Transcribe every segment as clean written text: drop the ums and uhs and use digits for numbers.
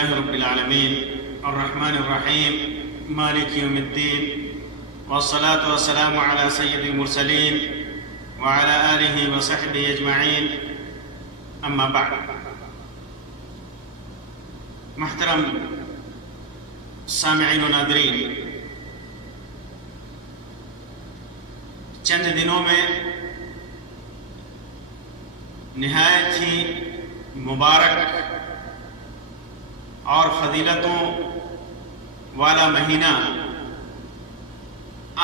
لله رب العالمين الرحمن الرحيم مالك يوم الدين والصلاة والسلام على سيد المرسلين وعلى آله وصحبه أجمعين أما بعد. محترم سامعین و ناظرین، چند دنوں میں نہایت ہی مبارک اور فضیلتوں والا مہینہ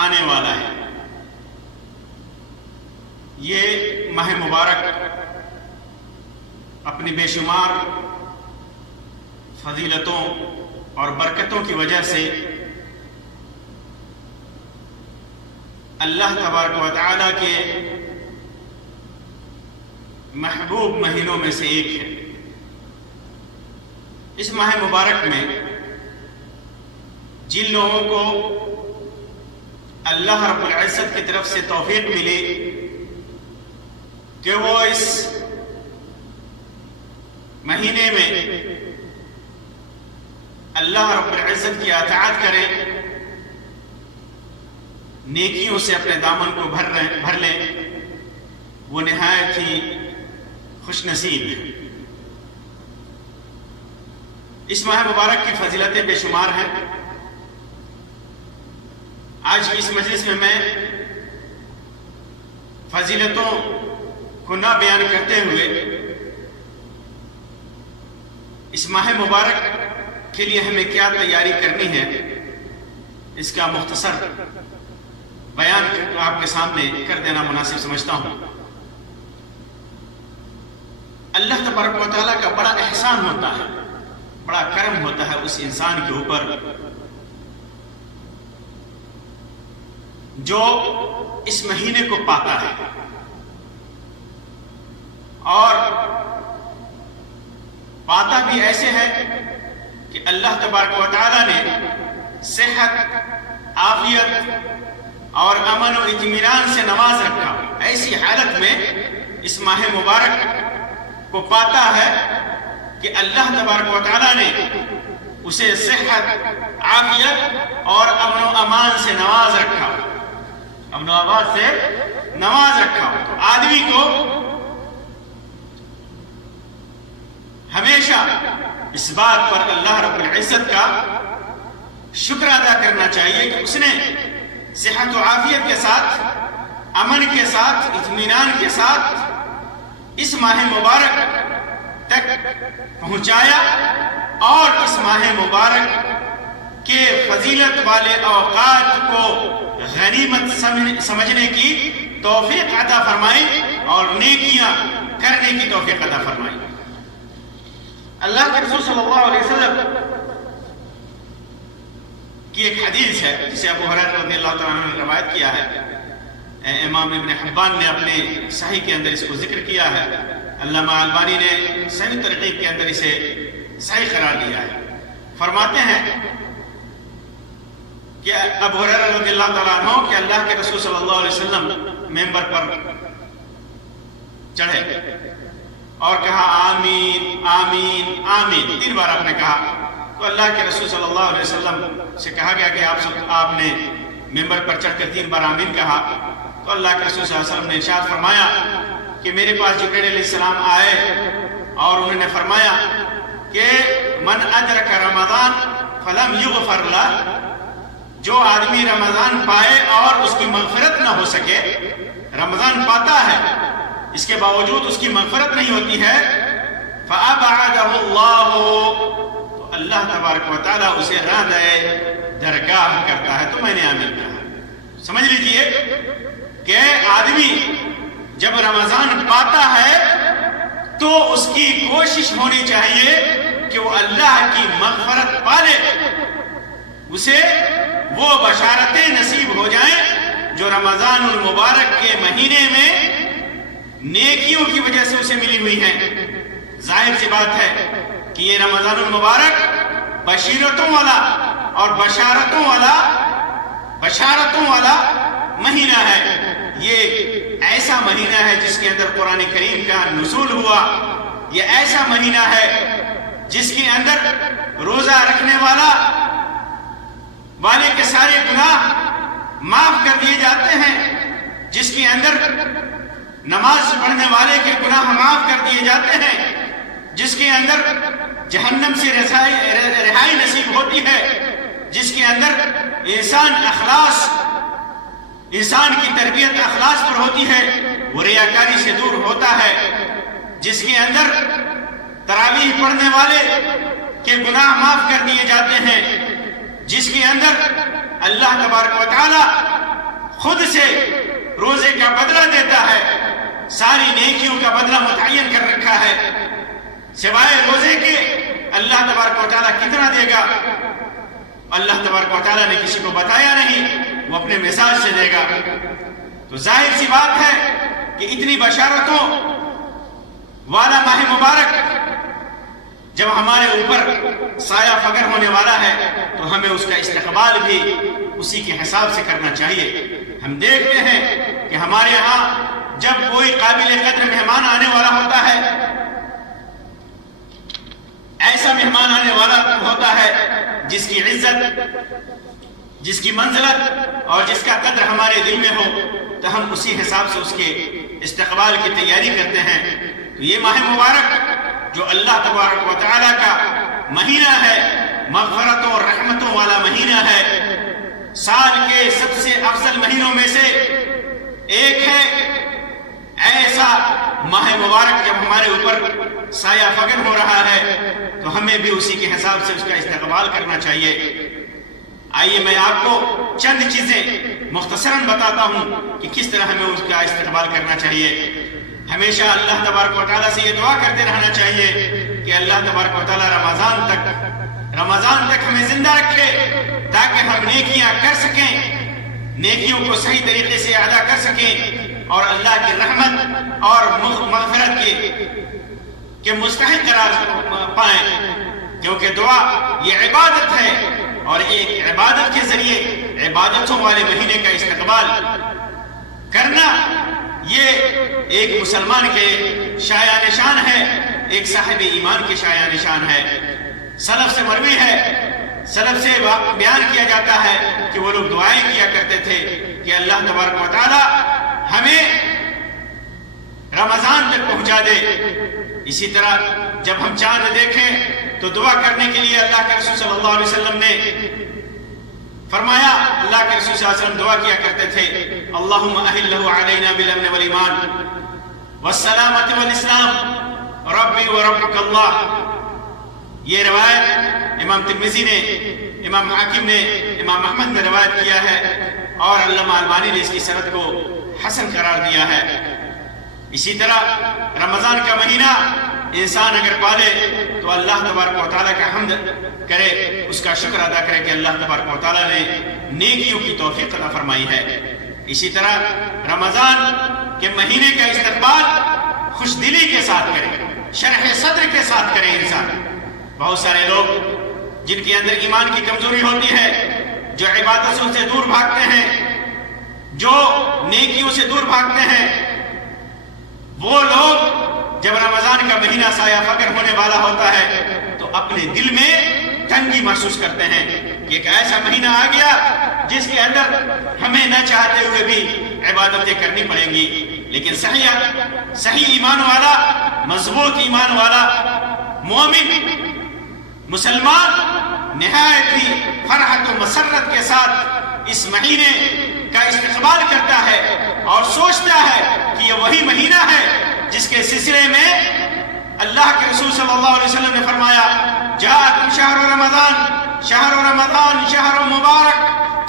آنے والا ہے. یہ ماہ مبارک اپنی بے شمار فضیلتوں اور برکتوں کی وجہ سے اللہ تبارک و تعالیٰ کے محبوب مہینوں میں سے ایک ہے. اس ماہ مبارک میں جن لوگوں کو اللہ رب العزت کی طرف سے توفیق ملی کہ وہ اس مہینے میں اللہ رب العزت کی اطاعت کریں، نیکیوں سے اپنے دامن کو بھر لیں، وہ نہایت ہی خوش نصیب ہے. اس ماہ مبارک کی فضیلتیں بے شمار ہیں. آج کی اس مجلس میں فضیلتوں کو نہ بیان کرتے ہوئے اس ماہ مبارک کے لیے ہمیں کیا تیاری کرنی ہے اس کا مختصر بیان آپ کے سامنے کر دینا مناسب سمجھتا ہوں. اللہ تبارک و تعالیٰ کا بڑا احسان ہوتا ہے، بڑا کرم ہوتا ہے اس انسان کے اوپر جو اس مہینے کو پاتا ہے، اور پاتا بھی ایسے ہے کہ اللہ تبارک و تعالیٰ نے صحت، عافیت اور امن و اطمینان سے نواز رکھا. ایسی حالت میں اس ماہ مبارک کو پاتا ہے کہ اللہ تبارک و تعالیٰ نے اسے صحت، عافیت اور امن و امان سے نواز رکھا، امن و امان سے نواز رکھا. تو آدمی کو ہمیشہ اس بات پر اللہ رب العزت کا شکر ادا کرنا چاہیے کہ اس نے صحت و عافیت کے ساتھ، امن کے ساتھ، اطمینان کے ساتھ اس ماہ مبارک تک پہنچایا، اور اس ماہ مبارک کے فضیلت والے اوقات کو غنیمت سمجھنے کی توفیق عطا فرمائی اور نیکیاں کرنے کی توفیق عطا فرمائی. اللہ کے رسول صلی اللہ علیہ وسلم کی ایک حدیث ہے جسے ابو ہریرہ رضی اللہ تعالیٰ عنہ نے روایت کیا ہے. امام ابن حبان نے اپنے صحیح کے اندر اس کو ذکر کیا ہے. علامہ البانی نے صحیح ترغیب کے اندر اسے صحیح قرار دیا ہے. فرماتے ہیں کہ ابو ہریرہ رضی اللہ تعالیٰ عنہ کہ اللہ کے رسول صلی اللہ علیہ وسلم ممبر پر چڑھے اور کہا آمین آمین آمین. 3 بار آپ نے کہا. تو اللہ کے رسول صلی اللہ علیہ وسلم سے کہا گیا کہ آپ نے ممبر پر چڑھ کر 3 بار آمین کہا. تو اللہ کے رسول صلی اللہ علیہ وسلم نے ارشاد فرمایا کہ میرے پاس جبرائیل علیہ السلام آئے اور انہوں نے فرمایا کہ من ادرک رمضان فلم یغفر لہ، جو آدمی رمضان پائے اور اس کی مغفرت نہ ہو سکے، رمضان پاتا ہے اس کے باوجود اس کی مغفرت نہیں ہوتی ہے، فَأَبْعَدَهُ اللَّهُ، تو اللہ تبارک و تعالیٰ اسے راندۂ درگاہ کرتا ہے. تو میں نے آمین کہا. سمجھ لیجئے کہ آدمی جب رمضان پاتا ہے تو اس کی کوشش ہونی چاہیے کہ وہ اللہ کی مغفرت پالے، اسے وہ بشارتیں نصیب ہو جائیں جو رمضان المبارک کے مہینے میں نیکیوں کی وجہ سے اسے ملی ہوئی ہیں. ظاہر سی بات ہے کہ یہ رمضان المبارک بشیرتوں والا اور بشارتوں والا مہینہ ہے. یہ ایسا مہینہ ہے جس کے اندر قرآن کریم کا نزول ہوا. یہ ایسا مہینہ ہے جس کے اندر روزہ رکھنے والے کے سارے گناہ معاف کر دیے جاتے ہیں، جس کے اندر نماز پڑھنے والے کے گناہ معاف کر دیے جاتے ہیں، جس کے اندر جہنم سے رہائی نصیب ہوتی ہے، جس کے اندر انسان کی تربیت اخلاص پر ہوتی ہے، وہ ریاکاری سے دور ہوتا ہے، جس کے اندر تراویح پڑھنے والے کے گناہ معاف کر دیے جاتے ہیں، جس کے اندر اللہ تبارک و تعالی خود سے روزے کا بدلہ دیتا ہے، ساری نیکیوں کا بدلہ متعین کر رکھا ہے، سوائے روزے کے اللہ تبارک و تعالی کتنا دے گا اللہ تبارک و تعالی نے کسی کو بتایا نہیں، وہ اپنے مزاج سے دے گا۔ تو ظاہر سی بات ہے کہ اتنی بشارتوں والا ماہ مبارک جب ہمارے اوپر سایہ فگر ہونے والا ہے تو ہمیں اس کا استقبال بھی اسی کے حساب سے کرنا چاہیے۔ ہم دیکھتے ہیں کہ ہمارے ہاں جب کوئی قابل قدر مہمان آنے والا ہوتا ہے، ایسا مہمان آنے والا ہوتا ہے جس کی عزت، جس کی منزلت اور جس کا قدر ہمارے دل میں ہو، تو ہم اسی حساب سے اس کے استقبال کی تیاری کرتے ہیں۔ تو یہ ماہ مبارک جو اللہ تبارک و تعالیٰ کا مہینہ ہے، مغفرتوں اور رحمتوں والا مہینہ ہے، سال کے سب سے افضل مہینوں میں سے ایک ہے، ایسا ماہ مبارک جب ہمارے اوپر سایہ فگن ہو رہا ہے تو ہمیں بھی اسی کے حساب سے اس کا استقبال کرنا چاہیے۔ آئیے میں آپ کو چند چیزیں مختصراً بتاتا ہوں کہ کس طرح ہمیں اس کا استقبال کرنا چاہیے۔ ہمیشہ اللہ تبارک و تعالیٰ سے یہ دعا کرتے رہنا چاہیے کہ اللہ تبارک و تعالیٰ رمضان تک ہمیں زندہ رکھے تاکہ ہم نیکیاں کر سکیں، نیکیوں کو صحیح طریقے سے ادا کر سکیں اور اللہ کی رحمت اور مغفرت کے مستحق قرار پائیں، کیونکہ دعا یہ عبادت ہے اور ایک عبادت کے ذریعے عبادتوں والے مہینے کا استقبال کرنا یہ ایک مسلمان کے شایع نشان ہے، ایک صاحب ایمان کے شایع نشان ہے۔ سلف سے مروی ہے، سلف سے بیان کیا جاتا ہے کہ وہ لوگ دعائیں کیا کرتے تھے کہ اللہ تبارک و تعالی ہمیں رمضان تک پہنچا دے۔ اسی طرح جب ہم چاند دیکھیں تو دعا کرنے کے لیے اللہ کے رسول صلی اللہ علیہ وسلم نے فرمایا، اللہ کے رسول صلی اللہ علیہ وسلم دعا کیا کرتے تھے، اللہم اہلہ علینا بالامن والایمان والسلامت والاسلام ربی وربک اللہ۔ یہ روایت امام ترمذی نے، امام حاکم نے، امام احمد نے روایت کیا ہے اور علامہ البانی نے اس کی سند کو حسن قرار دیا ہے۔ اسی طرح رمضان کا مہینہ انسان اگر پالے تو اللہ تبارک و تعالیٰ کا حمد کرے، اس کا شکر ادا کرے کہ اللہ تبارک و تعالیٰ نے نیکیوں کی توفیق عطا فرمائی ہے۔ اسی طرح رمضان کے مہینے کا استقبال خوش دلی کے ساتھ کرے، شرح صدر کے ساتھ کرے انسان۔ بہت سارے لوگ جن کے اندر ایمان کی کمزوری ہوتی ہے، جو عبادتوں سے دور بھاگتے ہیں، جو نیکیوں سے دور بھاگتے ہیں، وہ لوگ جب رمضان کا مہینہ سایہ فکر ہونے والا ہوتا ہے تو اپنے دل میں تنگی محسوس کرتے ہیں کہ ایک ایسا مہینہ آ گیا جس کے اندر ہمیں نہ چاہتے ہوئے بھی عبادتیں کرنی پڑیں گی۔ لیکن صحیح ایمان والا، مضبوط ایمان والا مومن مسلمان نہایت ہی فرحت و مسرت کے ساتھ اس مہینے کا استقبال کرتا ہے اور سوچتا ہے کہ یہ وہی مہینہ ہے جس کے سلسلے میں اللہ کے رسول صلی اللہ علیہ وسلم نے فرمایا، جاءکم شہر رمضان شہر مبارک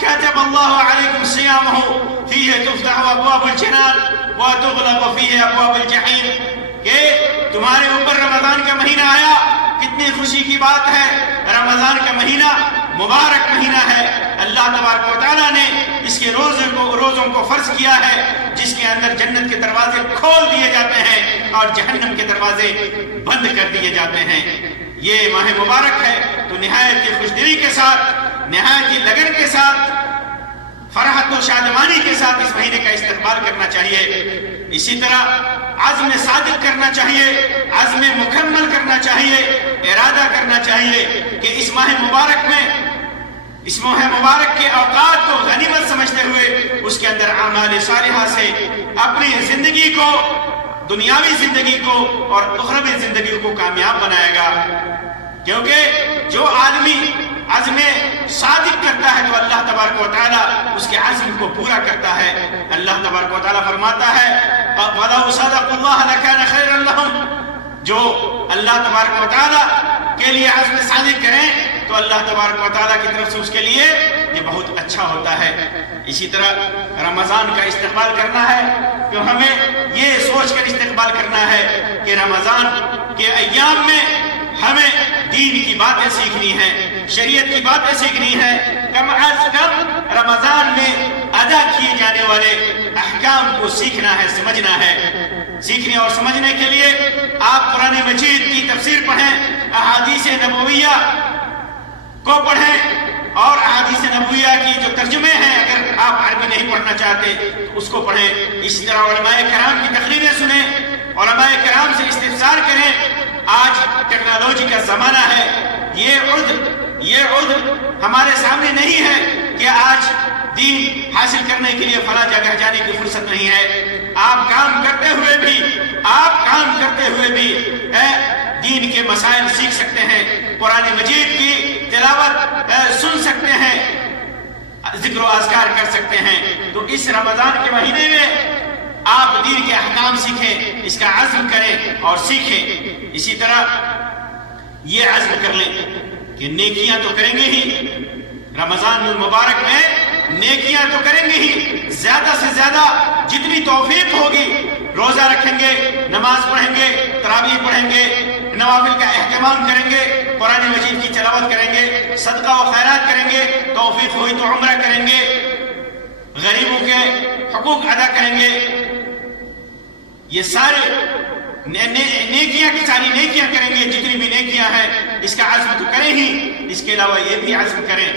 کتب اللہ علیکم صیامہ فیہ تفتح ابواب الجنان وتغلق فیہ ابواب الجحیم، کہ تمہارے اوپر رمضان کا مہینہ آیا، کتنی خوشی کی بات ہے۔ رمضان کا مہینہ مبارک مہینہ ہے، اللہ تبارک و تعالیٰ نے اس کے روزوں کو فرض کیا ہے جس کے اندر جنت کے دروازے کھول دیے جاتے ہیں اور جہنم کے دروازے بند کر دیے جاتے ہیں۔ یہ ماہ مبارک ہے تو نہایت ہی خوش دلی کے ساتھ، نہایت ہی لگن کے ساتھ، فرحت و شادمانی کے ساتھ اس مہینے کا استقبال کرنا چاہیے۔ اسی طرح عزم صادق کرنا چاہیے، عزم مکمل کرنا چاہیے ارادہ کرنا چاہیے کہ اس ماہ مبارک میں، اس ماہ مبارک کے اوقات کو غنیمت سمجھتے ہوئے اس کے اندر اعمال صالحہ سے اپنی زندگی کو، دنیاوی زندگی کو اور اخروی زندگی کو کامیاب بنائے گا. کیونکہ جو آدمی عزم صادق کرتا ہے تو اللہ تبارک و تعالیٰ اس کے عزم کو پورا کرتا ہے. اللہ تبارک و تعالیٰ فرماتا ہے وَلَوْ صَدَقُوا اللَّهَ لَكَانَ خَيْرًا لَهُمْ، جو اللہ تبارک و تعالیٰ کے لیے عزم صادق کریں تو اللہ تبارک و تعالیٰ کی طرف سے اس کے لیے یہ بہت اچھا ہوتا ہے. اسی طرح رمضان کا استقبال کرنا ہے تو ہمیں یہ سوچ کر استقبال کرنا ہے کہ رمضان کے ایام میں ہمیں دین کی باتیں سیکھنی ہیں، شریعت کی باتیں سیکھنی ہیں. کم از کم رمضان میں ادا کیے جانے والے احکام کو سیکھنا ہے، سمجھنا ہے. سیکھنے اور سمجھنے کے لیے آپ قرآن مجید کی تفسیر پڑھیں، احادیث نبویہ کو پڑھیں اور احادیث نبویہ کی جو ترجمے ہیں اگر آپ عربی نہیں پڑھنا چاہتے تو اس کو پڑھیں. اسی طرح علماء کرام کی تقریریں سنیں، علماء کرام سے استفسار کریں. آج ٹیکنالوجی کا زمانہ ہے، یہ عذر ہمارے سامنے نہیں ہے کہ آج دین حاصل کرنے کے لیے فلاں جگہ جانے کی فرصت نہیں ہے. آپ کام کرتے ہوئے بھی دین کے مسائل سیکھ سکتے ہیں، قرآن مجید کی تلاوت سن سکتے ہیں، ذکر و اذکار کر سکتے ہیں. تو اس رمضان کے مہینے میں آپ دین کے احکام سیکھیں، اس کا عزم کریں اور سیکھیں. اسی طرح یہ عزم کر لیں کہ نیکیاں تو کریں گے ہی، رمضان المبارک میں نیکیاں تو کریں گے ہی، زیادہ سے زیادہ جتنی توفیق ہوگی روزہ رکھیں گے، نماز پڑھیں گے، تراویح پڑھیں گے، نوافل کا اہتمام کریں گے، قرآن مجید کی تلاوت کریں گے، صدقہ و خیرات کریں گے، توفیق ہوئی تو عمرہ کریں گے، غریبوں کے حقوق ادا کریں گے. یہ سارے نیکیاں کی ساری نیکیاں کریں گے، جتنی بھی نیکیاں ہیں اس کا عزم تو کریں ہی. اس کے علاوہ یہ بھی عزم کریں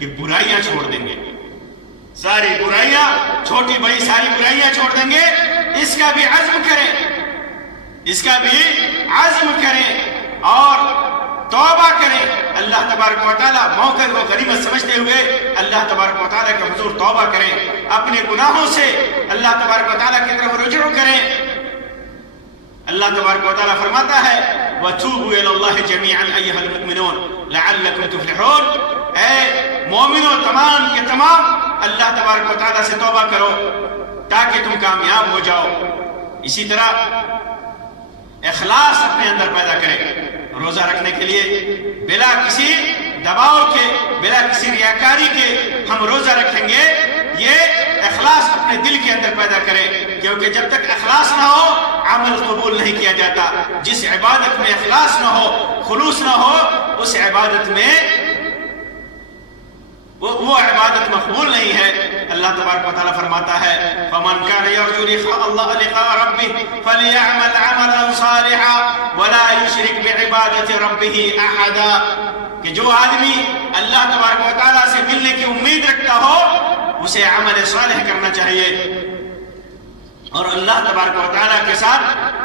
کہ برائیاں چھوڑ دیں گے، ساری برائیاں، چھوٹی بڑی ساری برائیاں چھوڑ دیں گے. اس کا بھی عزم کریں اور توبہ کریں. اللہ تبارک و تعالیٰ موقع کو غنیمت سمجھتے ہوئے اللہ تبارک و تعالیٰ کے حضور توبہ کریں، اپنے گناہوں سے اللہ تبارک و تعالیٰ کی طرف رجوع کریں. اللہ تبارک و تعالیٰ فرماتا ہے وَتُوبُوا إِلَى اللَّهِ جَمِيعًا أَيُّهَا الْمُؤْمِنُونَ لَعَلَّكُمْ تُفْلِحُونَ. اے مومنوں تمام کے تمام اللہ تبارک و تعالیٰ سے توبہ کرو تاکہ تم کامیاب ہو جاؤ. اسی طرح اخلاص اپنے اندر پیدا کریں. روزہ رکھنے کے لیے بلا کسی دباؤ کے، بلا کسی ریاکاری کے ہم روزہ رکھیں گے. یہ اخلاص اپنے دل کے اندر پیدا کریں، کیونکہ جب تک اخلاص نہ ہو عمل قبول نہیں کیا جاتا. جس عبادت میں اخلاص نہ ہو، خلوص نہ ہو، اس عبادت میں وہ عبادت مقبول نہیں ہے. اللہ تبارک و تعالیٰ فرماتا ہے فَمَنْ كَانَ يَرْجُو لِقَاءَ رَبِّهِ فَلْيَعْمَلْ عَمَلًا صَالِحًا وَلَا يُشْرِكْ بِعِبَادَةِ رَبِّهِ أَحَدًا. کہ جو آدمی اللہ تبارک و تعالیٰ سے ملنے کی امید رکھتا ہو اسے عمل صالح کرنا چاہیے اور اللہ تبارک و تعالیٰ کے ساتھ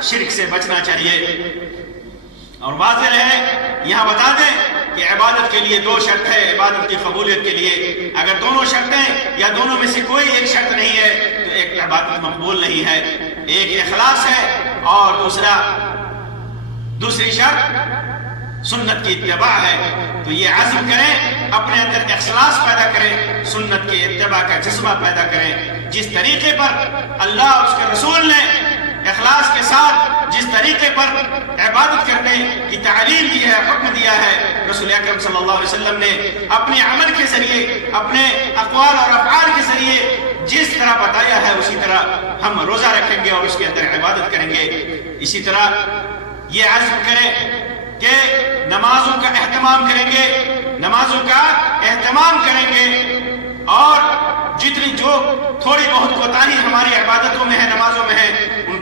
شرک سے بچنا چاہیے. اور واضح ہے یہاں بتا دیں کہ عبادت کے لیے دو شرط ہے عبادت کی قبولیت کے لیے. اگر دونوں شرطیں یا دونوں میں سے کوئی ایک شرط نہیں ہے تو ایک عبادت مقبول نہیں ہے. ایک اخلاص ہے اور دوسری شرط سنت کی اتباع ہے. تو یہ عزم کریں، اپنے اندر اخلاص پیدا کریں، سنت کے اتباع کا جذبہ پیدا کریں. جس طریقے پر اللہ اور اس کے رسول نے اخلاص کے ساتھ جس طریقے پر عبادت کرنے کی تعلیم دی ہے، حکم دیا ہے، رسول اکرم صلی اللہ علیہ وسلم نے اپنے عمل کے ذریعے، اپنے اقوال اور افعال کے ذریعے جس طرح بتایا ہے اسی طرح ہم روزہ رکھیں گے اور اس کے اندر عبادت کریں گے. اسی طرح یہ عزم کریں کہ نمازوں کا اہتمام کریں گے اور جتنی جو تھوڑی بہت کوتاہی ہماری عبادتوں میں ہے، نمازوں میں ہے،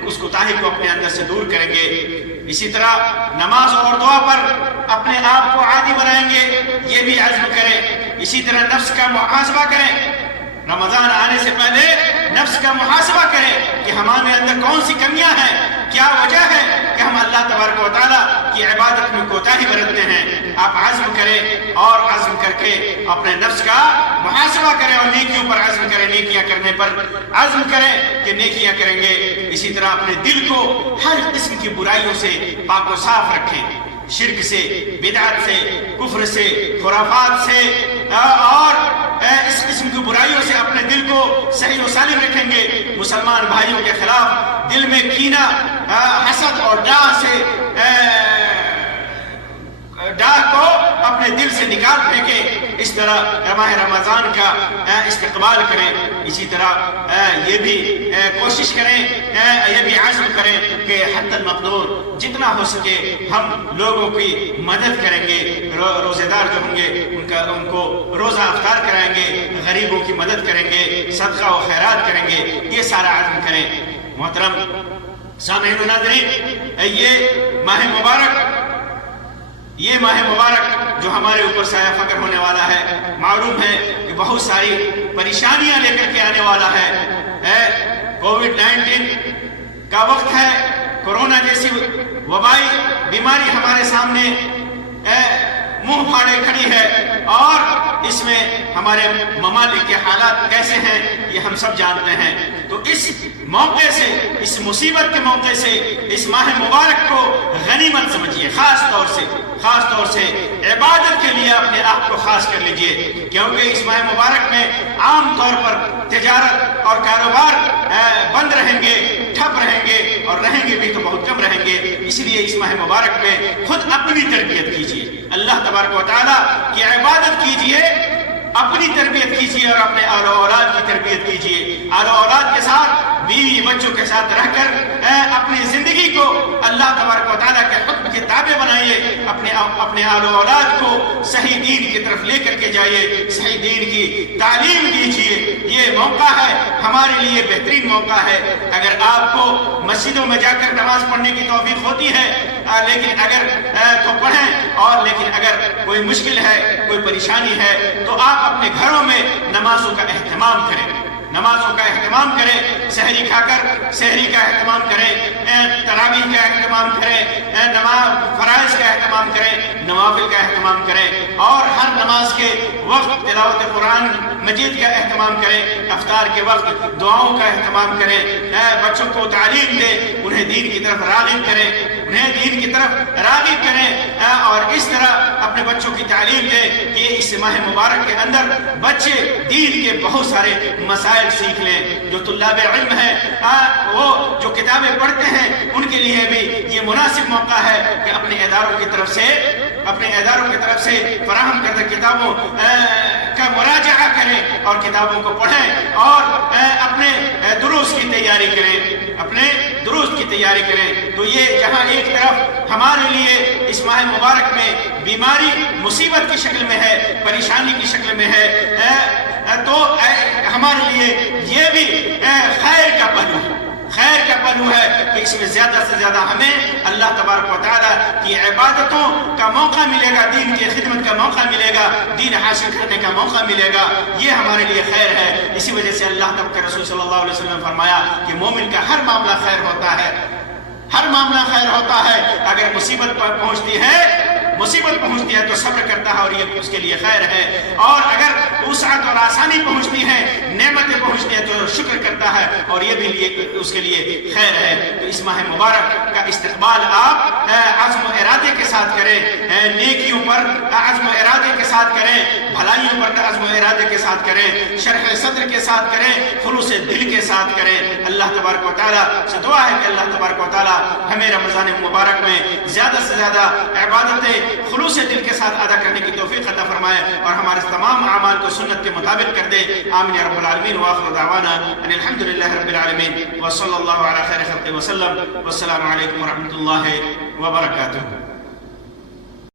اس کوتاہی کو اپنے اندر سے دور کریں گے. اسی طرح نماز اور دعا پر اپنے آپ کو عادی بنائیں گے، یہ بھی عزم کریں. اسی طرح نفس کا محاسبہ کریں، رمضان آنے سے پہلے نفس کا محاسبہ کریں کہ ہمارے اندر کون سی کمیاں ہیں، کیا وجہ ہے کہ ہم اللہ تبارک و تعالیٰ کی عبادت میں کوتاہی برتتے آپ عزم کریں اور عزم کر کے اپنے نفس کا محاسبہ کریں اور نیکیوں پر عزم کریں، نیکیاں کرنے پر عزم کریں کہ نیکیاں کریں گے۔ اسی طرح اپنے دل کو ہر قسم کی برائیوں سے پاک و صاف رکھیں، شرک سے، بدعت سے، کفر سے، خرافات سے اور اس قسم کی برائیوں سے اپنے دل کو صحیح و سالم رکھیں گے۔ مسلمان بھائیوں کے خلاف دل میں کینہ، حسد اور ڈاہ کو اپنے دل سے نکال پھینکیں۔ اس طرح ماہ رمضان کا استقبال کریں۔ اسی طرح یہ بھی کوشش کریں، یہ بھی عزم کریں کہ حتی المقدور جتنا ہو سکے ہم لوگوں کی مدد کریں گے۔ روزے دار جو ہوں گے ان کو روزہ افطار کرائیں گے، غریبوں کی مدد کریں گے، صدقہ و خیرات کریں گے، یہ سارا عزم کریں۔ محترم سامعین و ناظرین، یہ ماہ مبارک جو ہمارے اوپر سایہ فخر ہونے والا ہے، معلوم ہے کہ بہت ساری پریشانیاں لے کر کے آنے والا ہے۔ کووڈ-19 کا وقت ہے، کورونا جیسی وبائی بیماری ہمارے سامنے منہ پھاڑے کھڑی ہے، اور اس میں ہمارے ممالک کے حالات کیسے ہیں یہ ہم سب جانتے ہیں۔ تو اس موقع سے، اس مصیبت کے موقع سے اس ماہ مبارک کو غنیمت سمجھیے، خاص طور سے عبادت کے لیے اپنے آپ کو خاص کر لیجئے، کیونکہ اس ماہ مبارک میں عام طور پر تجارت اور کاروبار بند رہیں گے، ٹھپ رہیں گے، اور رہیں گے بھی تو بہت کم رہیں گے۔ اس لیے اس ماہ مبارک میں خود اپنی تربیت کیجئے، اللہ تبارک و تعالیٰ کی عبادت کیجئے، اپنی تربیت کیجئے اور اپنے آل و اولاد کی تربیت کیجئے۔ آل و اولاد کے ساتھ، بیوی بچوں کے ساتھ رہ کر اپنی زندگی کو اللہ تبارک و تعالیٰ کے حکم کے تابع بنائیے، اپنے آل و اولاد کو صحیح دین کی طرف لے کر کے جائیے، صحیح دین کی تعلیم دیجئے۔ یہ موقع ہے، ہمارے لیے بہترین موقع ہے۔ اگر آپ کو مسجدوں میں جا کر نماز پڑھنے کی توفیق ہوتی ہے تو پڑھیں، اور لیکن اگر کوئی مشکل ہے، کوئی پریشانی ہے، تو آپ اپنے گھروں میں نمازوں کا اہتمام کریں، سحری کھا کر سحری کا اہتمام کریں، تراویح کا اہتمام کریں، فرائض کا اہتمام کریں، نوافل کا اہتمام کریں، اور ہر نماز کے وقت تلاوت قرآن مجید کا اہتمام کریں، افطار کے وقت دعاؤں کا اہتمام کریں، بچوں کو تعلیم دیں، انہیں دین کی طرف راغب کریں، اور اس طرح اپنے بچوں کی تعلیم دیں کہ اس ماہ مبارک کے اندر بچے دین کے بہت سارے مسائل سیکھ لیں۔ جو طلاب علم ہیں، وہ جو کتابیں پڑھتے ہیں، ان کے لیے بھی یہ مناسب موقع ہے کہ اپنے اداروں کی طرف سے فراہم کردہ کتابوں کا مراجعہ کریں اور کتابوں کو پڑھیں، اور اپنے دروس کی تیاری کریں۔ تو یہ جہاں ایک طرف ہمارے لیے اس ماہ مبارک میں بیماری مصیبت کی شکل میں ہے، پریشانی کی شکل میں ہے، تو ہمارے لیے یہ بھی خیر کا پہلو ہے کہ اس میں زیادہ سے زیادہ ہمیں اللہ تبارک و تعالیٰ کی عبادتوں کا موقع ملے گا، دین کی خدمت کا موقع ملے گا، دین حاصل کرنے کا موقع ملے گا، یہ ہمارے لیے خیر ہے۔ اسی وجہ سے اللہ تعالیٰ کے رسول صلی اللہ علیہ وسلم نے فرمایا کہ مومن کا ہر معاملہ خیر ہوتا ہے، اگر مصیبت پہنچتی ہے تو صبر کرتا ہے اور یہ اس کے لیے خیر ہے، اور اگر وسعت اور آسانی پہنچتی ہے، نعمتیں پہنچتی ہیں تو شکر کرتا ہے اور یہ بھی اس کے لیے خیر ہے۔ تو اس ماہ مبارک کا استقبال آپ عزم و ارادے کے ساتھ کریں، نیکیوں پر عزم و ارادے کے ساتھ کریں، بھلائیوں پر عزم و ارادے کے ساتھ کریں، شرح صدر کے ساتھ کریں، خلوص دل کے ساتھ کریں۔ اللہ تبارک و تعالیٰ سے دعا ہے کہ اللہ تبارک و تعالیٰ ہمیں رمضان مبارک میں زیادہ سے زیادہ عبادتیں خلوص دل کے ساتھ ادا کرنے کی توفیق عطا فرمائے، اور ہمارے تمام اعمال کو سنت کے مطابق کر دے۔ آمین یا رب العالمین، وآخر دعوانا ان الحمد للہ رب العالمین، وصلی اللہ علی خیر خلقہ وسلم، والسلام علیکم ورحمۃ اللہ وبرکاتہ۔